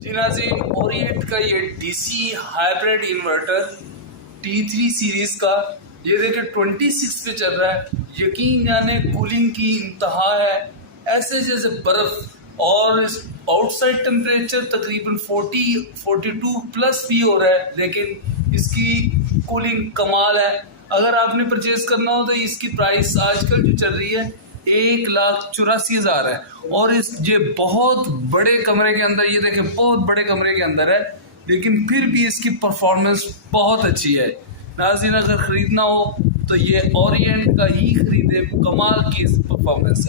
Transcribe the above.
जी नाज़रीन, ओरिएंट का ये DC hybrid inverter T3 series का ये देखिए 26 पे चल रहा है। यकीन जाने कूलिंग की इंतहा है, ऐसे जैसे बर्फ। और आउटसाइड टेम्परेचर तकरीबन 42 प्लस भी हो रहा है, लेकिन इसकी कूलिंग कमाल है। अगर आपने परचेज करना हो तो इसकी प्राइस आजकल जो चल रही है 1,84,000 है। और ये बहुत बड़े कमरे के अंदर, ये देखें बहुत बड़े कमरे के अंदर है, लेकिन फिर भी इसकी परफॉर्मेंस बहुत अच्छी है। नाज़रीन, अगर ख़रीदना हो तो ये ओरिएंट का ही ख़रीदे, कमाल की परफॉर्मेंस है।